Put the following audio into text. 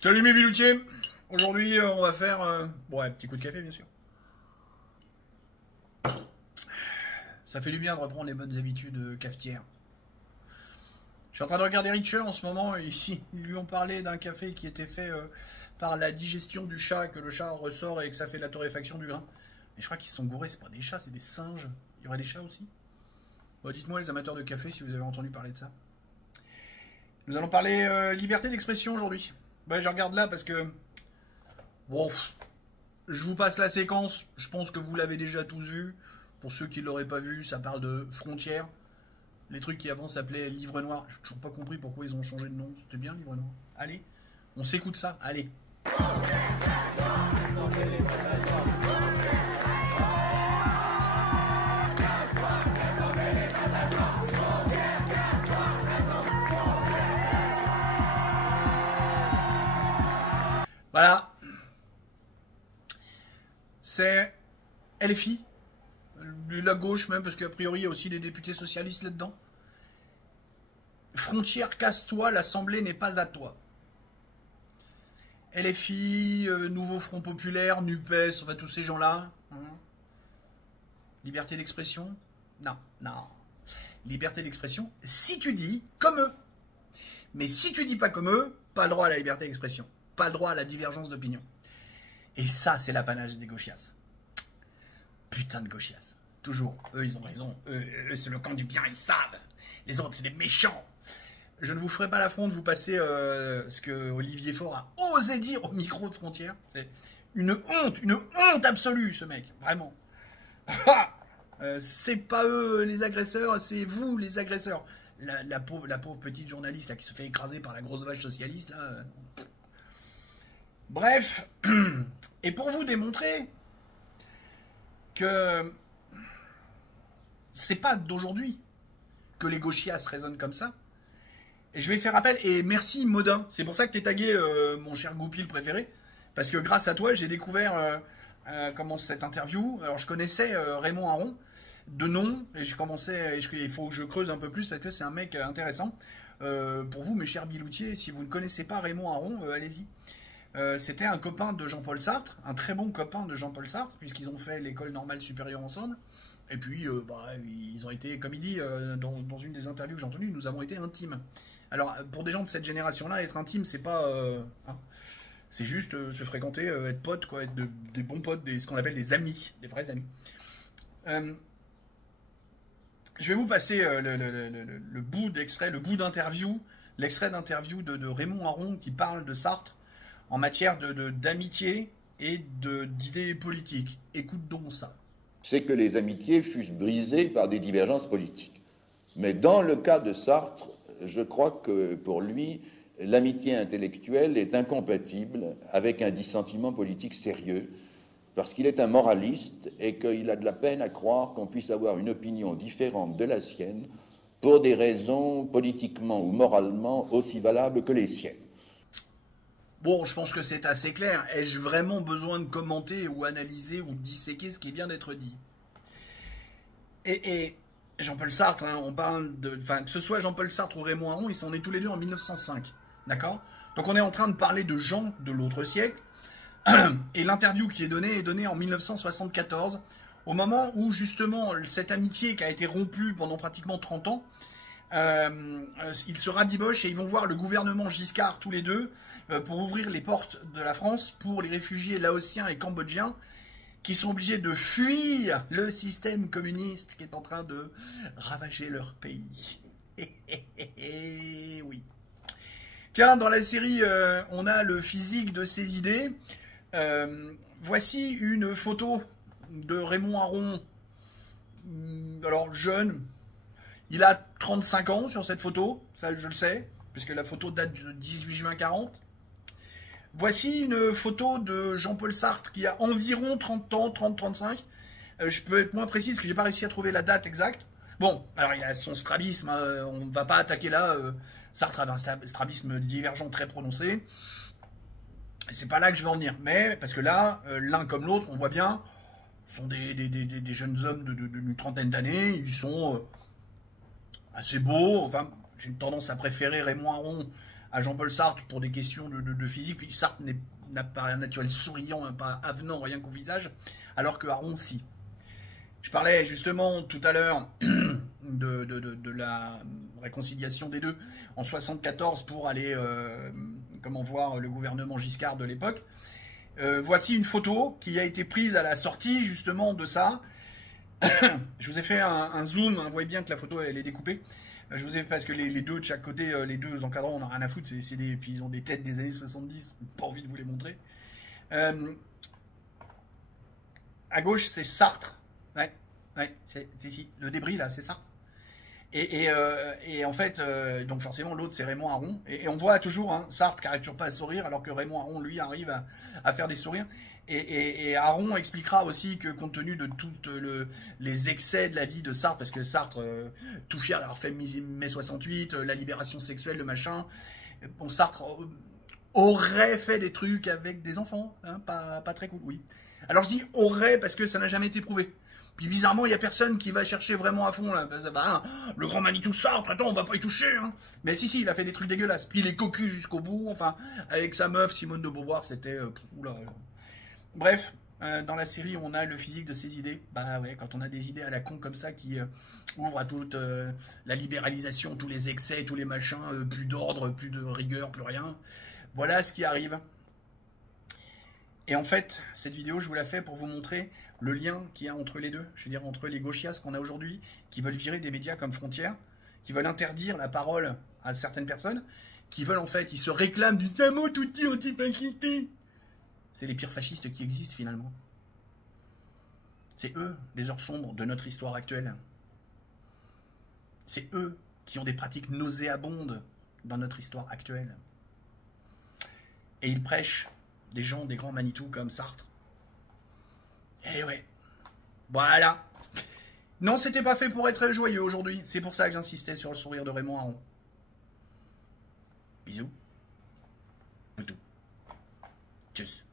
Salut mes biloutiers. Aujourd'hui on va faire bon, un petit coup de café bien sûr. Ça fait du bien de reprendre les bonnes habitudes cafetières. Je suis en train de regarder Richer en ce moment. Ici, ils lui ont parlé d'un café qui était fait par la digestion du chat, que le chat ressort et que ça fait de la torréfaction du grain. Mais je crois qu'ils se sont gourés, c'est pas des chats, c'est des singes. Il y aurait des chats aussi. Bon, dites-moi les amateurs de café si vous avez entendu parler de ça. Nous allons parler liberté d'expression aujourd'hui. Ben, je regarde là parce que bon, je vous passe la séquence. Je pense que vous l'avez déjà tous vu. Pour ceux qui ne l'auraient pas vu, ça parle de frontières. Les trucs qui avant s'appelaient Livre Noir. Je n'ai toujours pas compris pourquoi ils ont changé de nom. C'était bien Livre Noir. Allez, on s'écoute ça. Allez. Voilà. C'est LFI. La gauche même, parce qu'a priori il y a aussi des députés socialistes là-dedans. Frontière, casse-toi, l'Assemblée n'est pas à toi. LFI, Nouveau Front Populaire, NUPES, enfin tous ces gens-là. Liberté d'expression? Non, non. Liberté d'expression, si tu dis comme eux. Mais si tu dis pas comme eux, pas le droit à la liberté d'expression. Pas le droit à la divergence d'opinion. Et ça, c'est l'apanage des gauchias. Putain de gauchias. Toujours. Eux, ils ont raison. Eux c'est le camp du bien, ils savent. Les autres, c'est des méchants. Je ne vous ferai pas l'affront de vous passer ce que Olivier Faure a osé dire au micro de Frontières. C'est une honte absolue, ce mec. Vraiment. C'est pas eux les agresseurs, c'est vous les agresseurs. La pauvre petite journaliste là, qui se fait écraser par la grosse vache socialiste. Là. Bref. Et pour vous démontrer que c'est pas d'aujourd'hui que les gauchias raisonnent comme ça. Et je vais faire appel, et merci Modin, c'est pour ça que t'es tagué mon cher Goupil préféré, parce que grâce à toi j'ai découvert comment cette interview. Alors je connaissais Raymond Aron de nom, et je commençais, il faut que je creuse un peu plus parce que c'est un mec intéressant. Pour vous mes chers biloutiers, si vous ne connaissez pas Raymond Aron, allez-y. C'était un copain de Jean-Paul Sartre, un très bon copain de Jean-Paul Sartre, puisqu'ils ont fait l'école normale supérieure ensemble. Et puis, ils ont été, comme il dit dans une des interviews que j'ai entendues, nous avons été intimes. Alors, pour des gens de cette génération-là, être intime, c'est pas... hein, c'est juste se fréquenter, être pote, quoi, être des bons potes, ce qu'on appelle des amis, des vrais amis. Je vais vous passer le bout d'extrait, le bout d'interview, l'extrait d'interview de Raymond Aron qui parle de Sartre en matière d'amitié et d'idées politiques. Écoute donc ça. C'est que les amitiés fussent brisées par des divergences politiques. Mais dans le cas de Sartre, je crois que pour lui, l'amitié intellectuelle est incompatible avec un dissentiment politique sérieux, parce qu'il est un moraliste et qu'il a de la peine à croire qu'on puisse avoir une opinion différente de la sienne pour des raisons politiquement ou moralement aussi valables que les siennes. Bon, je pense que c'est assez clair. Ai-je vraiment besoin de commenter ou analyser ou disséquer ce qui vient d'être dit? Et Jean-Paul Sartre, hein, on parle de... Enfin, que ce soit Jean-Paul Sartre ou Raymond Aron, ils sont nés tous les deux en 1905. D'accord? Donc on est en train de parler de gens de l'autre siècle. Et l'interview qui est donnée en 1974, au moment où justement cette amitié qui a été rompue pendant pratiquement 30 ans, ils se rabibochent et ils vont voir le gouvernement Giscard tous les deux pour ouvrir les portes de la France pour les réfugiés laotiens et cambodgiens qui sont obligés de fuir le système communiste qui est en train de ravager leur pays. Oui. Tiens, dans la série, on a le physique de ses idées. Voici une photo de Raymond Aron, alors jeune. Il a 35 ans sur cette photo, ça je le sais, puisque la photo date du 18 juin 40. Voici une photo de Jean-Paul Sartre qui a environ 30 ans, 30-35. Je peux être moins précis parce que j'ai pas réussi à trouver la date exacte. Bon, alors il a son strabisme, hein, on ne va pas attaquer là. Sartre avait un strabisme divergent très prononcé. C'est pas là que je veux en venir, mais parce que là, l'un comme l'autre, on voit bien, sont des jeunes hommes d'une trentaine d'années, ils sont assez beaux, enfin, j'ai une tendance à préférer Raymond Aron à Jean-Paul Sartre pour des questions de physique. Puis Sartre n'a pas un naturel souriant, hein, pas avenant, rien qu'au visage, alors que Aron, si. Je parlais justement tout à l'heure de la réconciliation des deux en 74 pour aller comment voir le gouvernement Giscard de l'époque. Voici une photo qui a été prise à la sortie justement de ça. Je vous ai fait un zoom, hein, vous voyez bien que la photo elle est découpée. Je vous ai fait parce que les deux de chaque côté, les deux encadrants, on n'a rien à foutre, puis ils ont des têtes des années 70, pas envie de vous les montrer. À gauche, c'est Sartre. Ouais, c'est ici. Le débris, là, c'est Sartre. Et en fait, donc forcément, l'autre, c'est Raymond Aron. Et on voit toujours hein, Sartre qui n'arrive toujours pas à sourire, alors que Raymond Aron, lui, arrive à faire des sourires. Et Aron expliquera aussi que compte tenu de tous les excès de la vie de Sartre, parce que Sartre, tout fier d'avoir fait mai 68, la libération sexuelle, le machin, bon, Sartre aurait fait des trucs avec des enfants, hein, pas très cool, oui. Alors je dis aurait parce que ça n'a jamais été prouvé. Puis bizarrement, il n'y a personne qui va chercher vraiment à fond, là. Bah, le grand Manitou Sartre, attends, on va pas y toucher, hein. Mais si, il a fait des trucs dégueulasses. Puis il est cocu jusqu'au bout, enfin, avec sa meuf, Simone de Beauvoir, c'était... Bref, dans la série, on a le physique de ses idées. Bah ouais, quand on a des idées à la con comme ça qui ouvrent à toute la libéralisation, tous les excès, tous les machins, plus d'ordre, plus de rigueur, plus rien. Voilà ce qui arrive. Et en fait, cette vidéo, je vous la fais pour vous montrer le lien qu'il y a entre les deux. Je veux dire, entre les gauchias qu'on a aujourd'hui, qui veulent virer des médias comme Frontières, qui veulent interdire la parole à certaines personnes, qui veulent en fait, ils se réclament du samo tutti antifasciste. C'est les pires fascistes qui existent finalement. C'est eux, les heures sombres de notre histoire actuelle. C'est eux qui ont des pratiques nauséabondes dans notre histoire actuelle. Et ils prêchent des gens, des grands Manitou comme Sartre. Et ouais. Voilà. Non, c'était pas fait pour être joyeux aujourd'hui. C'est pour ça que j'insistais sur le sourire de Raymond Aron. Bisous. Poutou. Tchuss.